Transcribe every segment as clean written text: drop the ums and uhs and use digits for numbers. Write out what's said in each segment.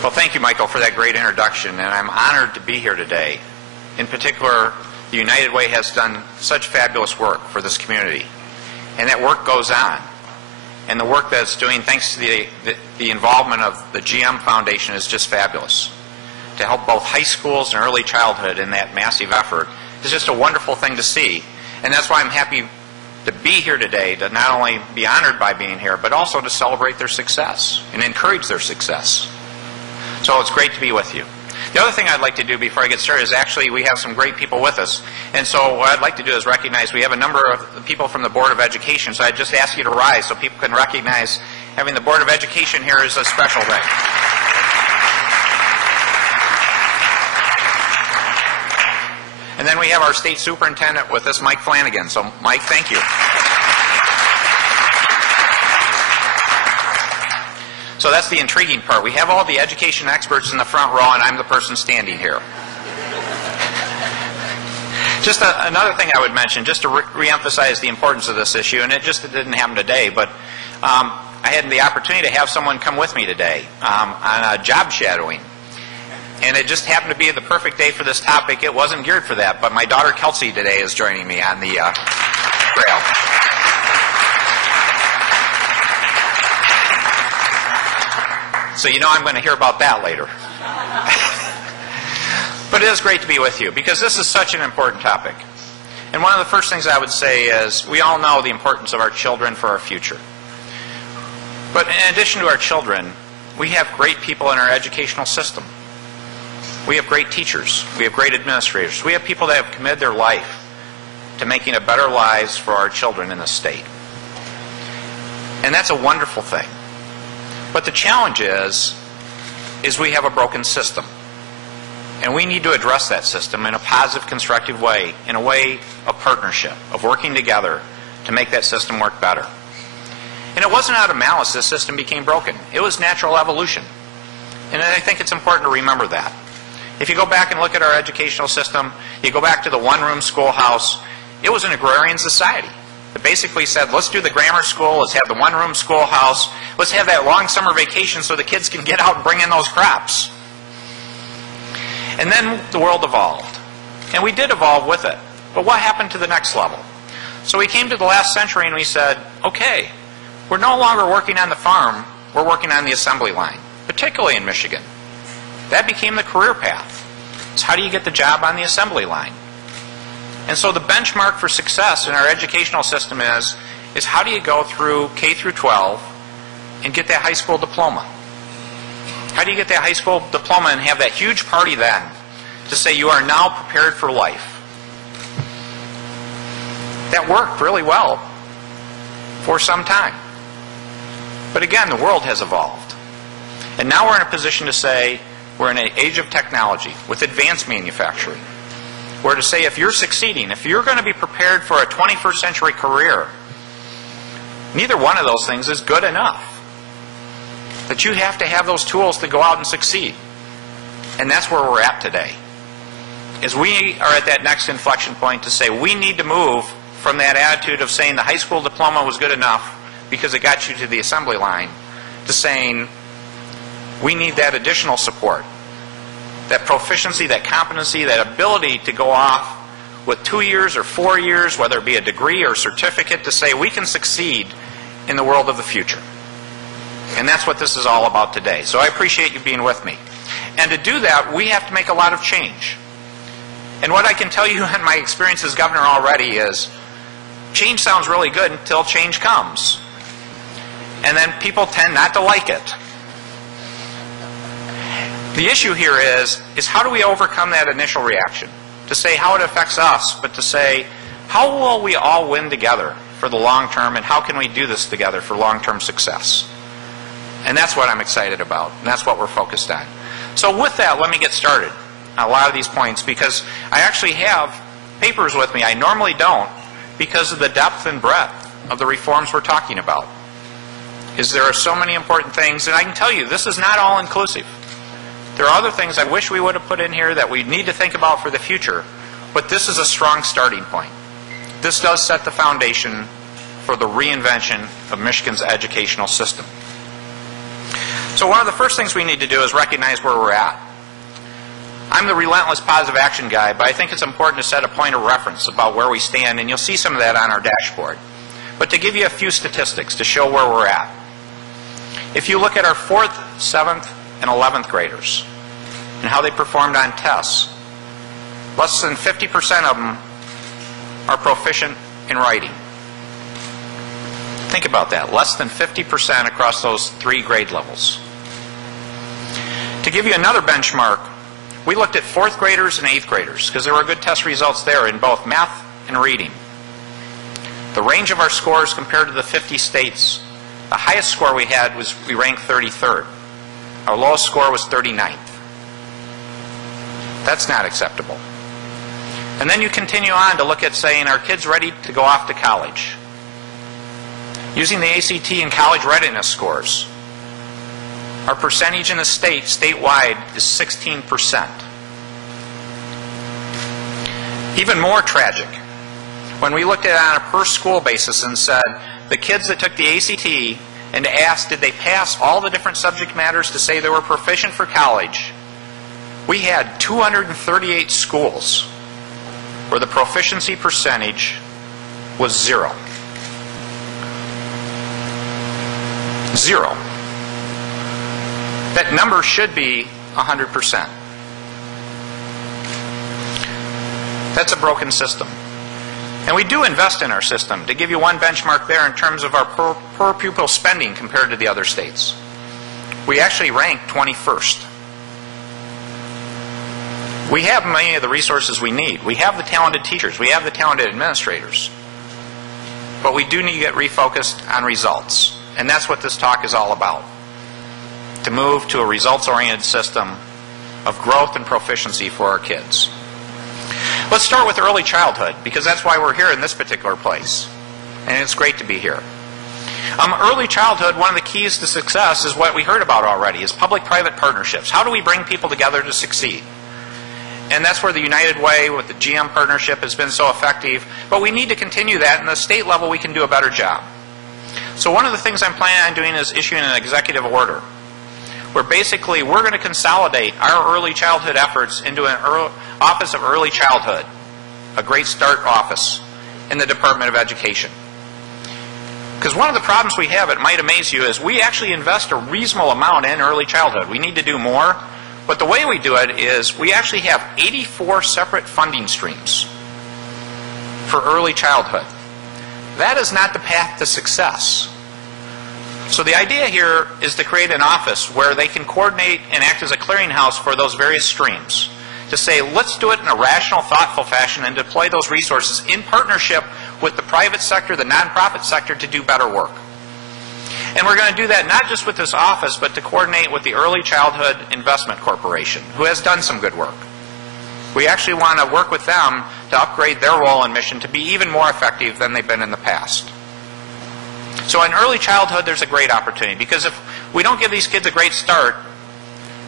Well, thank you, Michael, for that great introduction, and I'm honored to be here today. In particular, the United Way has done such fabulous work for this community, and that work goes on. And the work that it's doing, thanks to the involvement of the GM Foundation, is just fabulous. To help both high schools and early childhood in that massive effort is just a wonderful thing to see. And that's why I'm happy to be here today, to not only be honored by being here, but also to celebrate their success and encourage their success. So it's great to be with you. The other thing I'd like to do before I get started is actually we have some great people with us. And so what I'd like to do is recognize we have a number of people from the Board of Education. So I'd just ask you to rise so people can recognize having the Board of Education here is a special thing. And then we have our State Superintendent with us, Mike Flanagan. So Mike, thank you. So that's the intriguing part. We have all the education experts in the front row, and I'm the person standing here. Just another thing I would mention, just to re-emphasize the importance of this issue, and it didn't happen today, but I had the opportunity to have someone come with me today on a job shadowing. And it just happened to be the perfect day for this topic. It wasn't geared for that, but my daughter Kelsey today is joining me on the trail. So you know I'm going to hear about that later. But it is great to be with you because this is such an important topic. And one of the first things I would say is we all know the importance of our children for our future. But in addition to our children, we have great people in our educational system. We have great teachers. We have great administrators. We have people that have committed their life to making a better lives for our children in the state. And that's a wonderful thing. But the challenge is we have a broken system. And we need to address that system in a positive, constructive way, in a way of partnership, of working together to make that system work better. And it wasn't out of malice this system became broken. It was natural evolution. And I think it's important to remember that. If you go back and look at our educational system, you go back to the one-room schoolhouse, it was an agrarian society. It basically said, let's do the grammar school, let's have the one-room schoolhouse, let's have that long summer vacation so the kids can get out and bring in those crops. And then the world evolved. And we did evolve with it. But what happened to the next level? So we came to the last century and we said, okay, we're no longer working on the farm, we're working on the assembly line, particularly in Michigan. That became the career path. It's how do you get the job on the assembly line? And so the benchmark for success in our educational system is how do you go through K through 12 and get that high school diploma? How do you get that high school diploma and have that huge party then to say you are now prepared for life? That worked really well for some time. But again, the world has evolved. And now we're in a position to say we're in an age of technology with advanced manufacturing. Where to say if you're succeeding, if you're going to be prepared for a 21st century career, neither one of those things is good enough. That you have to have those tools to go out and succeed. And that's where we're at today. Is we are at that next inflection point to say we need to move from that attitude of saying the high school diploma was good enough because it got you to the assembly line to saying we need that additional support. That proficiency, that competency, that ability to go off with 2 years or 4 years, whether it be a degree or certificate, to say we can succeed in the world of the future. And that's what this is all about today. So I appreciate you being with me. And to do that, we have to make a lot of change. And what I can tell you in my experience as governor already is change sounds really good until change comes. And then people tend not to like it. The issue here is how do we overcome that initial reaction? To say how it affects us, but to say how will we all win together for the long term and how can we do this together for long-term success? And that's what I'm excited about, and that's what we're focused on. So with that, let me get started on a lot of these points because I actually have papers with me. I normally don't because of the depth and breadth of the reforms we're talking about. There are so many important things, and I can tell you this is not all inclusive. There are other things I wish we would have put in here that we need to think about for the future, but this is a strong starting point. This does set the foundation for the reinvention of Michigan's educational system. So one of the first things we need to do is recognize where we're at. I'm the relentless positive action guy, but I think it's important to set a point of reference about where we stand, and you'll see some of that on our dashboard. But to give you a few statistics to show where we're at. If you look at our 4th, 7th, and 11th graders and how they performed on tests, less than 50% of them are proficient in writing. Think about that, less than 50% across those 3 grade levels. To give you another benchmark, we looked at 4th graders and 8th graders because there were good test results there in both math and reading. The range of our scores compared to the 50 states, the highest score we had was we ranked 33rd. Our lowest score was 39th. That's not acceptable. And then you continue on to look at saying, are kids ready to go off to college? Using the ACT and college readiness scores, our percentage in the state, statewide, is 16%. Even more tragic, when we looked at it on a per school basis and said, the kids that took the ACT and asked, did they pass all the different subject matters to say they were proficient for college, we had 238 schools where the proficiency percentage was 0. 0. That number should be 100%. That's a broken system. And we do invest in our system. To give you one benchmark there in terms of our per pupil spending compared to the other states, we actually rank 21st. We have many of the resources we need. We have the talented teachers. We have the talented administrators. But we do need to get refocused on results. And that's what this talk is all about. To move to a results-oriented system of growth and proficiency for our kids. Let's start with early childhood, because that's why we're here in this particular place. And it's great to be here. Early childhood, one of the keys to success is what we heard about already, is public-private partnerships. How do we bring people together to succeed? And that's where the United Way with the GM partnership has been so effective. But we need to continue that, and at the state level we can do a better job. So one of the things I'm planning on doing is issuing an executive order, where basically we're going to consolidate our early childhood efforts into an Office of Early Childhood, a great start office in the Department of Education. Because one of the problems we have, it might amaze you, is we actually invest a reasonable amount in early childhood. We need to do more, but the way we do it is we actually have 84 separate funding streams for early childhood. That is not the path to success. So the idea here is to create an office where they can coordinate and act as a clearinghouse for those various streams. To say, let's do it in a rational, thoughtful fashion and deploy those resources in partnership with the private sector, the nonprofit sector, to do better work. And we're going to do that not just with this office, but to coordinate with the Early Childhood Investment Corporation, who has done some good work. We actually want to work with them to upgrade their role and mission to be even more effective than they've been in the past. So in early childhood, there's a great opportunity, because if we don't give these kids a great start,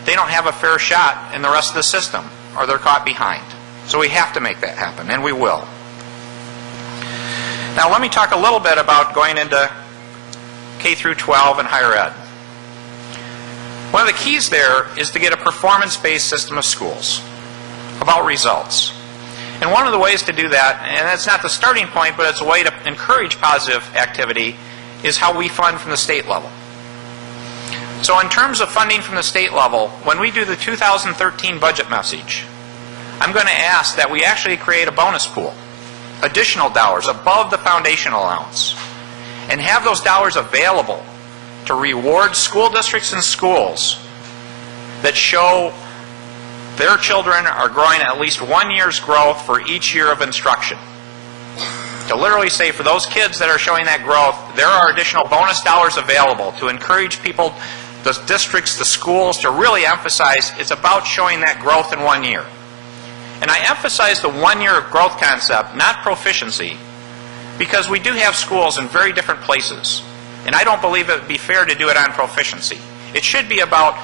they don't have a fair shot in the rest of the system, or they're caught behind. So we have to make that happen, and we will. Now let me talk a little bit about going into K12 and higher ed. One of the keys there is to get a performance-based system of schools, about results. And one of the ways to do that, and it's not the starting point, but it's a way to encourage positive activity, is how we fund from the state level. So in terms of funding from the state level, when we do the 2013 budget message, I'm going to ask that we actually create a bonus pool, additional dollars above the foundation allowance, and have those dollars available to reward school districts and schools that show their children are growing at least 1 year's growth for each year of instruction. To literally say, for those kids that are showing that growth, there are additional bonus dollars available to encourage people, the districts, the schools, to really emphasize it's about showing that growth in 1 year. And I emphasize the 1 year of growth concept, not proficiency, because we do have schools in very different places. And I don't believe it would be fair to do it on proficiency. It should be about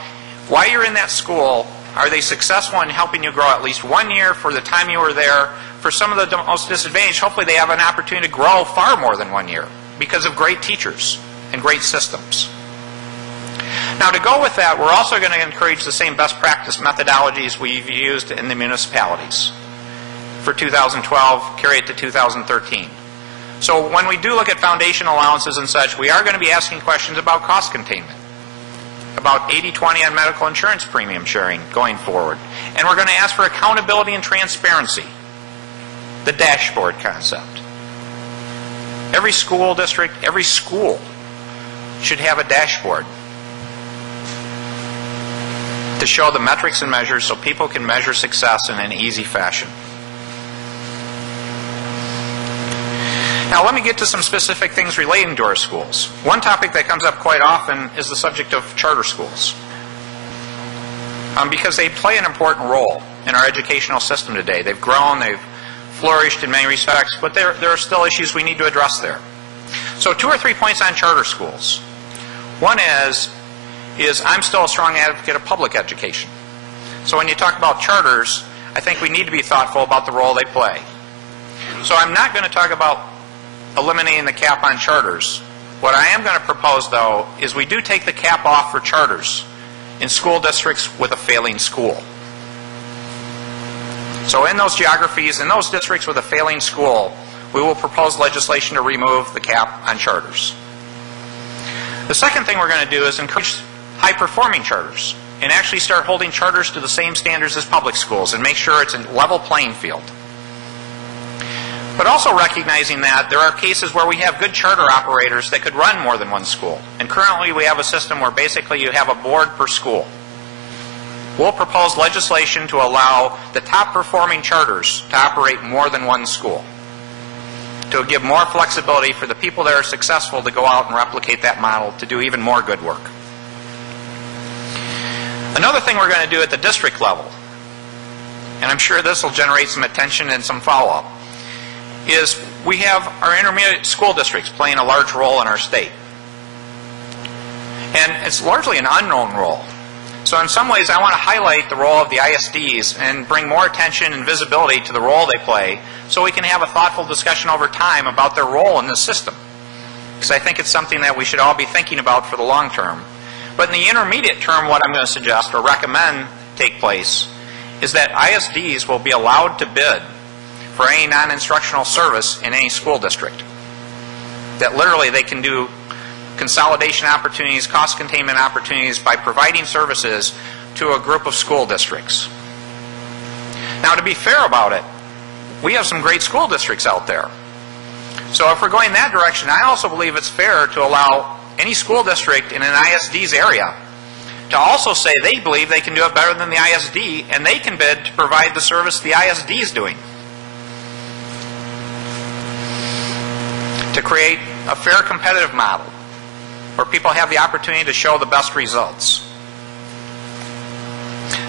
why you're in that school. Are they successful in helping you grow at least 1 year for the time you were there? For some of the most disadvantaged, hopefully they have an opportunity to grow far more than 1 year because of great teachers and great systems. Now, to go with that, we're also going to encourage the same best practice methodologies we've used in the municipalities for 2012, carry it to 2013. So when we do look at foundation allowances and such, we are going to be asking questions about cost containment, about 80-20 on medical insurance premium sharing going forward. And we're going to ask for accountability and transparency, the dashboard concept. Every school district, every school should have a dashboard to show the metrics and measures so people can measure success in an easy fashion. Now let me get to some specific things relating to our schools. One topic that comes up quite often is the subject of charter schools. Because they play an important role in our educational system today. They've grown, they've flourished in many respects, but there are still issues we need to address there. So 2 or 3 points on charter schools. One is I'm still a strong advocate of public education. So when you talk about charters, I think we need to be thoughtful about the role they play. So I'm not going to talk about eliminating the cap on charters. What I am going to propose, though, is we do take the cap off for charters in school districts with a failing school. So in those geographies, in those districts with a failing school, we will propose legislation to remove the cap on charters. The second thing we're going to do is encourage high-performing charters and actually start holding charters to the same standards as public schools and make sure it's a level playing field. But also recognizing that there are cases where we have good charter operators that could run more than one school. And currently we have a system where basically you have a board per school. We'll propose legislation to allow the top performing charters to operate more than one school, to give more flexibility for the people that are successful to go out and replicate that model to do even more good work. Another thing we're going to do at the district level, and I'm sure this will generate some attention and some follow-up, is we have our intermediate school districts playing a large role in our state. And it's largely an unknown role. So in some ways I want to highlight the role of the ISDs and bring more attention and visibility to the role they play so we can have a thoughtful discussion over time about their role in the system. Because I think it's something that we should all be thinking about for the long term. But in the intermediate term, what I'm going to suggest or recommend take place is that ISDs will be allowed to bid for any non-instructional service in any school district. That literally they can do consolidation opportunities, cost containment opportunities by providing services to a group of school districts. Now, to be fair about it, we have some great school districts out there. So if we're going that direction, I also believe it's fair to allow any school district in an ISD's area to also say they believe they can do it better than the ISD, and they can bid to provide the service the ISD is doing, to create a fair competitive model where people have the opportunity to show the best results.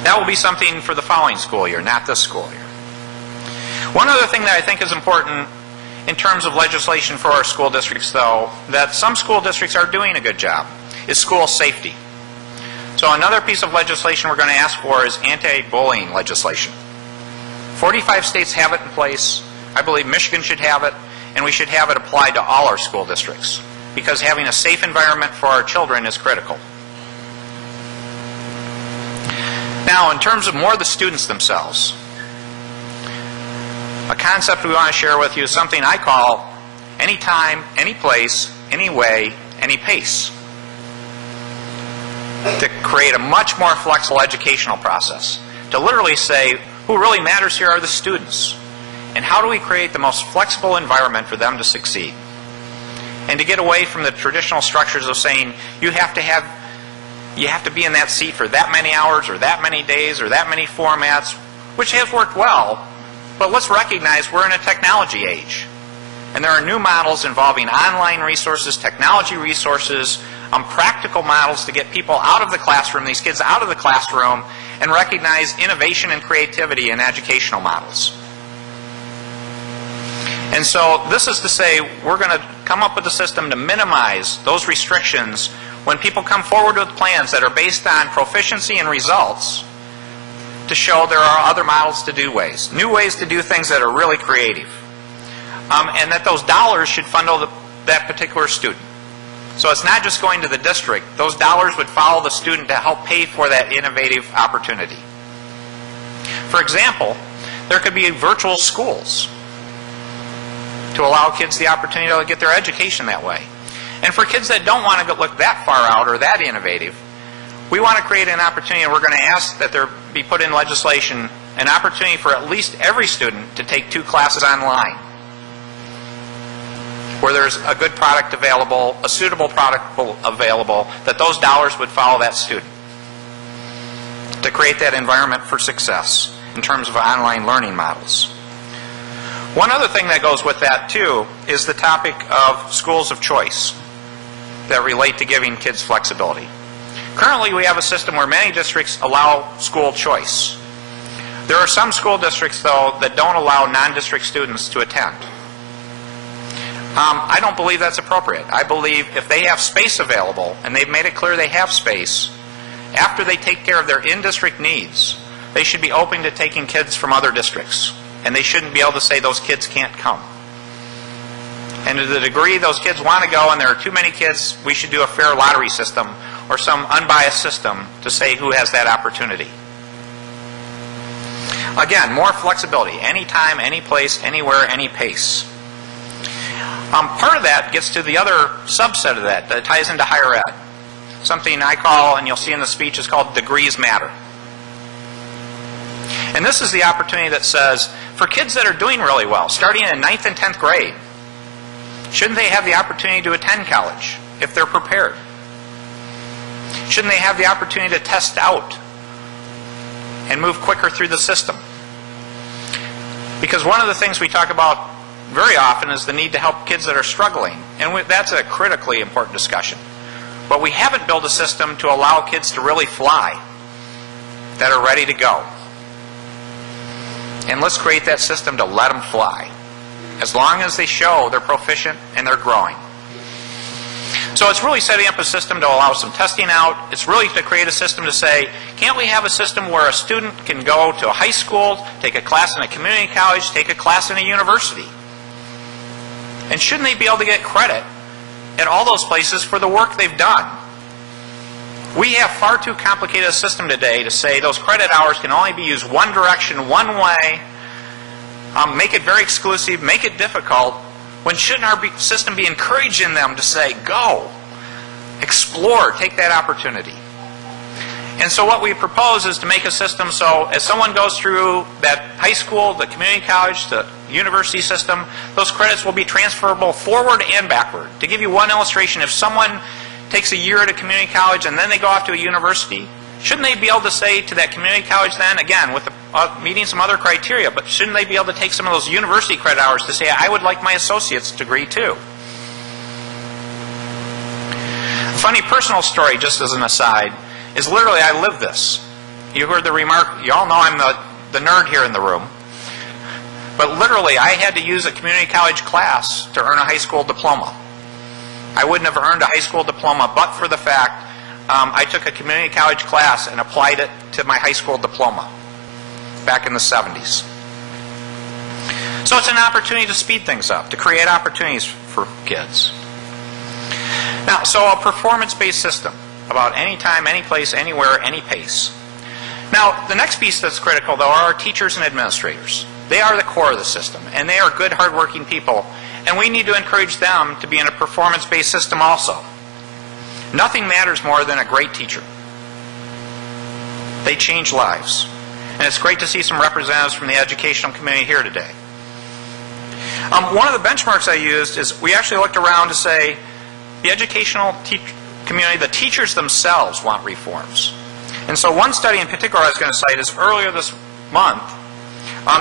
That will be something for the following school year, not this school year. One other thing that I think is important in terms of legislation for our school districts, though, that some school districts are doing a good job, is school safety. So another piece of legislation we're going to ask for is anti-bullying legislation. 45 states have it in place. I believe Michigan should have it, and we should have it applied to all our school districts, because having a safe environment for our children is critical. Now, in terms of more of the students themselves, a concept we want to share with you is something I call anytime, any place, any way, any pace, to create a much more flexible educational process, to literally say who really matters here are the students, and how do we create the most flexible environment for them to succeed. And to get away from the traditional structures of saying you have to be in that seat for that many hours or that many days or that many formats, which has worked well, but let's recognize we're in a technology age. And there are new models involving online resources, technology resources, practical models to get people out of the classroom, these kids out of the classroom, and recognize innovation and creativity in educational models. And so this is to say we're going to come up with a system to minimize those restrictions when people come forward with plans that are based on proficiency and results, to show there are other models to do new ways to do things that are really creative. And that those dollars should funnel that particular student. So it's not just going to the district. Those dollars would follow the student to help pay for that innovative opportunity. For example, there could be virtual schools to allow kids the opportunity to get their education that way. And for kids that don't want to look that far out or that innovative, we want to create an opportunity, and we're going to ask that there be put in legislation an opportunity for at least every student to take 2 classes online, where there's a good product available, a suitable product available, that those dollars would follow that student to create that environment for success in terms of online learning models. One other thing that goes with that too is the topic of schools of choice that relate to giving kids flexibility. Currently we have a system where many districts allow school choice. There are some school districts though that don't allow non-district students to attend. I don't believe that's appropriate. I believe if they have space available, and they've made it clear they have space, after they take care of their in-district needs, they should be open to taking kids from other districts. And they shouldn't be able to say those kids can't come. And to the degree those kids want to go and there are too many kids, we should do a fair lottery system or some unbiased system to say who has that opportunity. Again, more flexibility. Anytime, any place, anywhere, any pace. Part of that gets to the other subset of that ties into higher ed. Something I call, and you'll see in the speech, is called degrees matter. And this is the opportunity that says, for kids that are doing really well, starting in 9th and 10th grade, shouldn't they have the opportunity to attend college if they're prepared? Shouldn't they have the opportunity to test out and move quicker through the system? Because one of the things we talk about very often is the need to help kids that are struggling. And that's a critically important discussion. But we haven't built a system to allow kids to really fly that are ready to go. And let's create that system to let them fly, as long as they show they're proficient and they're growing. So it's really setting up a system to allow some testing out. It's really to create a system to say, can't we have a system where a student can go to a high school, take a class in a community college, take a class in a university? And shouldn't they be able to get credit at all those places for the work they've done? We have far too complicated a system today to say those credit hours can only be used one direction, one way, make it very exclusive, make it difficult, when shouldn't our system be encouraging them to say, go, explore, take that opportunity? And so what we propose is to make a system so as someone goes through that high school, the community college, the university system, those credits will be transferable forward and backward. To give you one illustration, if someone takes a year at a community college and then they go off to a university, shouldn't they be able to say to that community college then, again, with meeting some other criteria, but shouldn't they be able to take some of those university credit hours to say, I would like my associate's degree too? A funny personal story, just as an aside, is literally I live this. You heard the remark, you all know I'm the nerd here in the room. But literally, I had to use a community college class to earn a high school diploma. I wouldn't have earned a high school diploma but for the fact I took a community college class and applied it to my high school diploma back in the 70s. So it's an opportunity to speed things up, to create opportunities for kids. Now, so a performance-based system about any time, any place, anywhere, any pace. Now, the next piece that's critical, though, are our teachers and administrators. They are the core of the system, and they are good, hardworking people, and we need to encourage them to be in a performance-based system also. Nothing matters more than a great teacher. They change lives. And it's great to see some representatives from the educational community here today. One of the benchmarks I used is we actually looked around to say the educational community, the teachers themselves want reforms. And so one study in particular I was going to cite is earlier this month,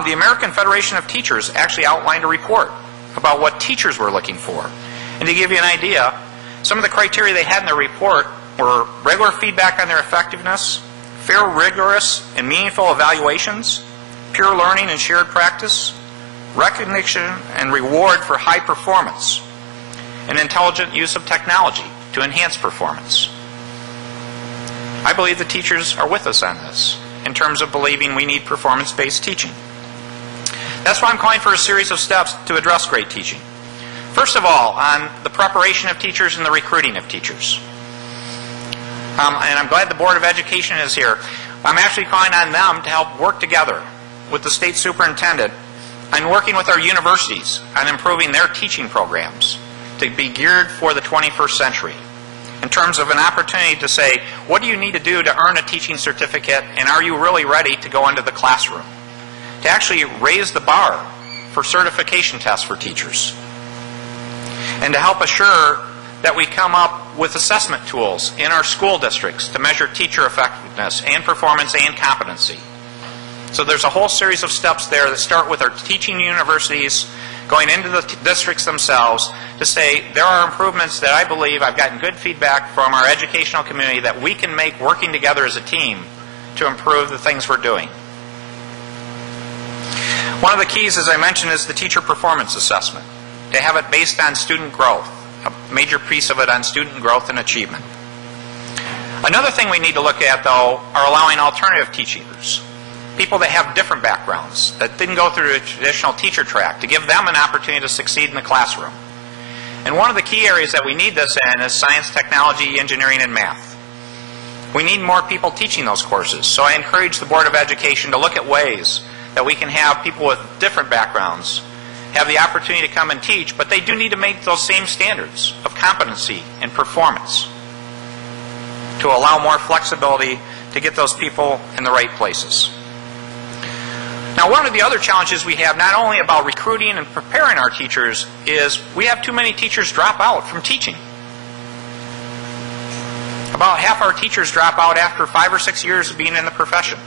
the American Federation of Teachers actually outlined a report about what teachers were looking for. And to give you an idea, some of the criteria they had in their report were regular feedback on their effectiveness, fair, rigorous, and meaningful evaluations, pure learning and shared practice, recognition and reward for high performance, and intelligent use of technology to enhance performance. I believe the teachers are with us on this in terms of believing we need performance-based teaching. That's why I'm calling for a series of steps to address great teaching. First of all, on the preparation of teachers and the recruiting of teachers. And I'm glad the Board of Education is here. I'm actually calling on them to help work together with the state superintendent and working with our universities on improving their teaching programs to be geared for the 21st century in terms of an opportunity to say, what do you need to do to earn a teaching certificate, and are you really ready to go into the classroom? To actually raise the bar for certification tests for teachers. And to help assure that we come up with assessment tools in our school districts to measure teacher effectiveness and performance and competency. So there's a whole series of steps there that start with our teaching universities, going into the districts themselves, to say there are improvements that I believe I've gotten good feedback from our educational community that we can make working together as a team to improve the things we're doing. One of the keys, as I mentioned, is the teacher performance assessment. To have it based on student growth, a major piece of it on student growth and achievement. Another thing we need to look at, though, are allowing alternative teachers. People that have different backgrounds, that didn't go through a traditional teacher track, to give them an opportunity to succeed in the classroom. And one of the key areas that we need this in is science, technology, engineering, and math. We need more people teaching those courses. So I encourage the Board of Education to look at ways that we can have people with different backgrounds have the opportunity to come and teach, but they do need to meet those same standards of competency and performance to allow more flexibility to get those people in the right places. Now, one of the other challenges we have, not only about recruiting and preparing our teachers, is we have too many teachers drop out from teaching. About half our teachers drop out after 5 or 6 years of being in the profession.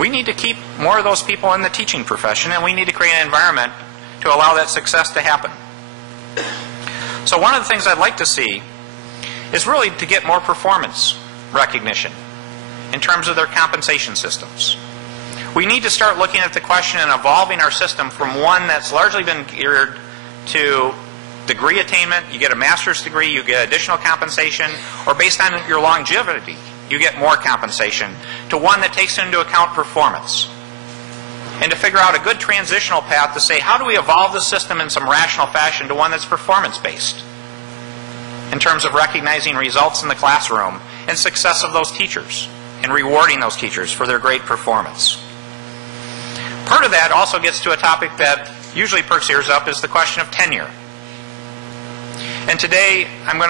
We need to keep more of those people in the teaching profession, and we need to create an environment to allow that success to happen. So one of the things I'd like to see is really to get more performance recognition in terms of their compensation systems. We need to start looking at the question and evolving our system from one that's largely been geared to degree attainment. You get a master's degree, you get additional compensation, or based on your longevity, you get more compensation, to one that takes into account performance. And to figure out a good transitional path to say, how do we evolve the system in some rational fashion to one that's performance-based in terms of recognizing results in the classroom and success of those teachers and rewarding those teachers for their great performance. Part of that also gets to a topic that usually perks ears up, is the question of tenure. And today, I'm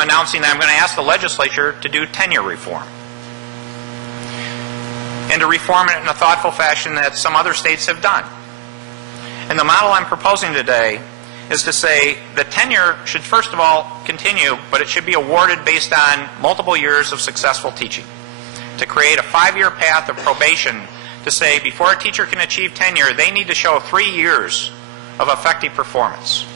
announcing that I'm going to ask the legislature to do tenure reform. And to reform it in a thoughtful fashion that some other states have done. And the model I'm proposing today is to say that tenure should first of all continue, but it should be awarded based on multiple years of successful teaching. To create a 5-year path of probation to say before a teacher can achieve tenure, they need to show 3 years of effective performance.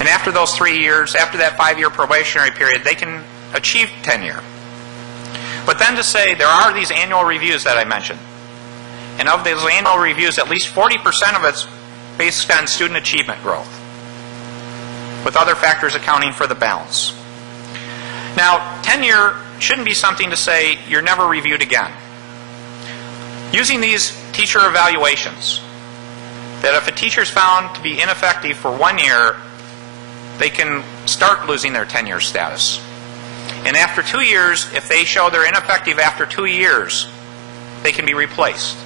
And after those 3 years, after that 5-year probationary period, they can achieve tenure. But then to say there are these annual reviews that I mentioned. And of those annual reviews, at least 40% of it's based on student achievement growth, with other factors accounting for the balance. Now, tenure shouldn't be something to say you're never reviewed again. Using these teacher evaluations, that if a teacher is found to be ineffective for 1 year, they can start losing their tenure status. And after 2 years, if they show they're ineffective after 2 years, they can be replaced.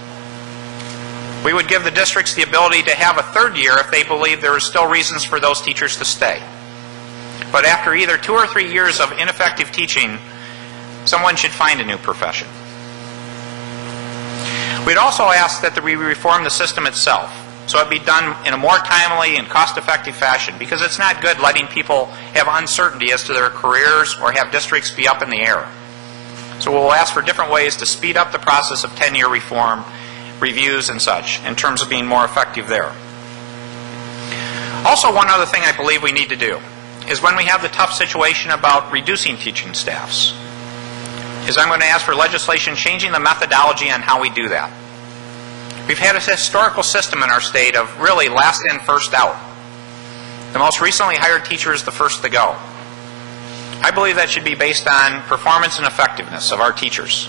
We would give the districts the ability to have a 3rd year if they believe there are still reasons for those teachers to stay. But after either 2 or 3 years of ineffective teaching, someone should find a new profession. We'd also ask that we reform the system itself, so it be done in a more timely and cost-effective fashion, because it's not good letting people have uncertainty as to their careers or have districts be up in the air. So we'll ask for different ways to speed up the process of tenure reform, reviews and such, in terms of being more effective there. Also, one other thing I believe we need to do is when we have the tough situation about reducing teaching staffs, is I'm going to ask for legislation changing the methodology on how we do that. We've had a historical system in our state of really last in, first out. The most recently hired teacher is the first to go. I believe that should be based on performance and effectiveness of our teachers.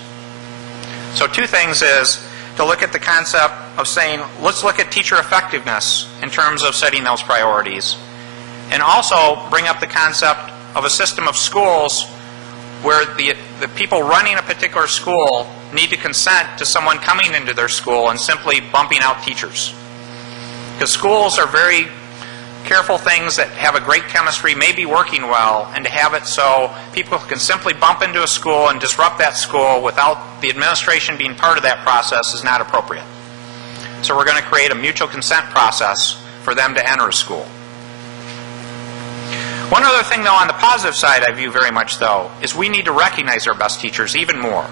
So 2 things is to look at the concept of saying, let's look at teacher effectiveness in terms of setting those priorities, and also bring up the concept of a system of schools where the people running a particular school need to consent to someone coming into their school and simply bumping out teachers. Because schools are very careful things that have a great chemistry, may be working well, and to have it so people can simply bump into a school and disrupt that school without the administration being part of that process is not appropriate. So we're going to create a mutual consent process for them to enter a school. One other thing, though, on the positive side I view very much, though, is we need to recognize our best teachers even more.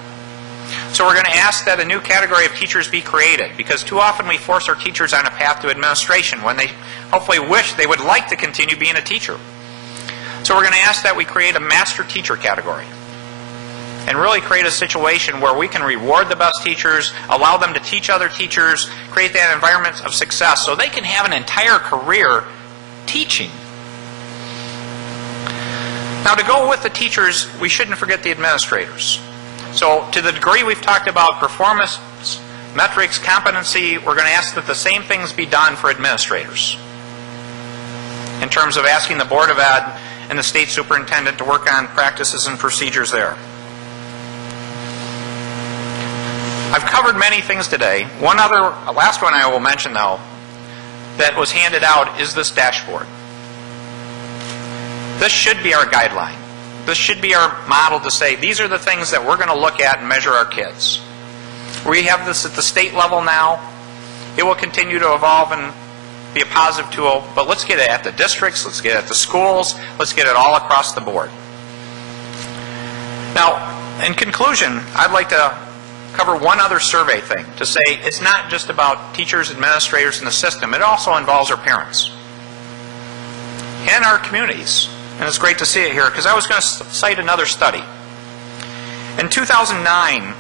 So we're going to ask that a new category of teachers be created, because too often we force our teachers on a path to administration when they hopefully wish they would like to continue being a teacher. So we're going to ask that we create a master teacher category and really create a situation where we can reward the best teachers, allow them to teach other teachers, create that environment of success so they can have an entire career teaching. Now, to go with the teachers, we shouldn't forget the administrators. So to the degree we've talked about performance, metrics, competency, we're going to ask that the same things be done for administrators in terms of asking the Board of Ed and the state superintendent to work on practices and procedures there. I've covered many things today. Last one I will mention, though, that was handed out is this dashboard. This should be our guideline. This should be our model to say, these are the things that we're going to look at and measure our kids. We have this at the state level now. It will continue to evolve and be a positive tool, but let's get it at the districts, let's get it at the schools, let's get it all across the board. Now, in conclusion, I'd like to cover one other survey thing to say it's not just about teachers, administrators, and the system. It also involves our parents and our communities. And it's great to see it here, because I was going to cite another study. In 2009,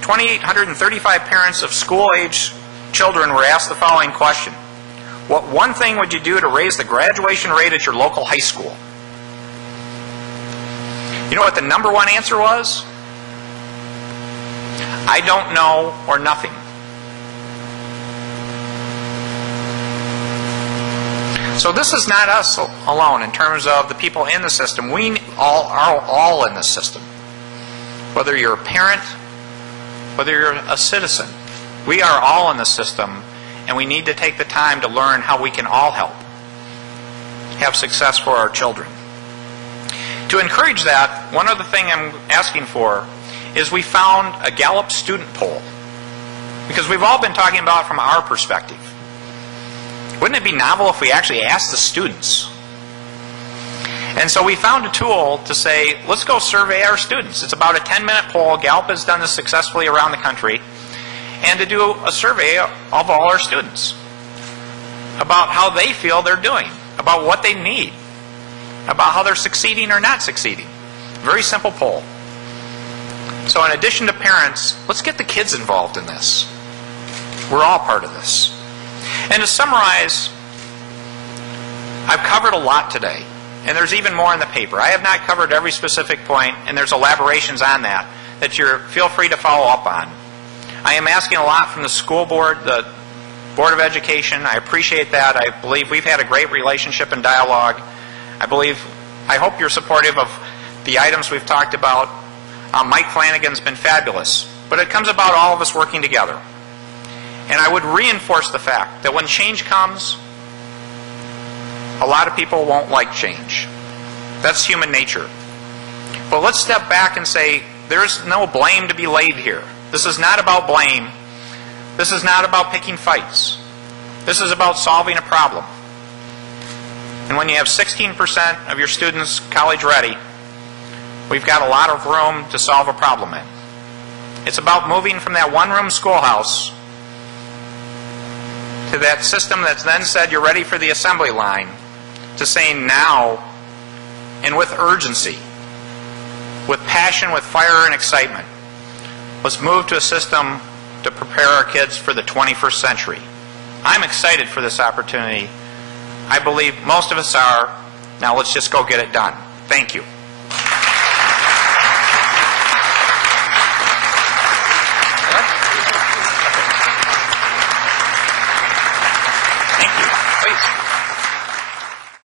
2,835 parents of school-age children were asked the following question. What one thing would you do to raise the graduation rate at your local high school? You know what the number one answer was? I don't know, or nothing. So this is not us alone in terms of the people in the system. We all are all in the system. Whether you're a parent, whether you're a citizen, we are all in the system, and we need to take the time to learn how we can all help have success for our children. To encourage that, one other thing I'm asking for is we found a Gallup student poll, because we've all been talking about it from our perspective. Wouldn't it be novel if we actually asked the students? And so we found a tool to say, let's go survey our students. It's about a 10-minute poll. Gallup has done this successfully around the country. And to do a survey of all our students about how they feel they're doing, about what they need, about how they're succeeding or not succeeding. Very simple poll. So in addition to parents, let's get the kids involved in this. We're all part of this. And to summarize, I've covered a lot today, and there's even more in the paper. I have not covered every specific point, and there's elaborations on that you feel free to follow up on. I am asking a lot from the school board, the Board of Education. I appreciate that. I believe we've had a great relationship and dialogue. I hope you're supportive of the items we've talked about. Mike Flanagan's been fabulous, but it comes about all of us working together. And I would reinforce the fact that when change comes, a lot of people won't like change. That's human nature. But let's step back and say, there's no blame to be laid here. This is not about blame. This is not about picking fights. This is about solving a problem. And when you have 16% of your students college ready, we've got a lot of room to solve a problem in. It's about moving from that one-room schoolhouse to that system that's then said you're ready for the assembly line, to saying now, and with urgency, with passion, with fire and excitement, let's move to a system to prepare our kids for the 21st century. I'm excited for this opportunity. I believe most of us are. Now let's just go get it done. Thank you.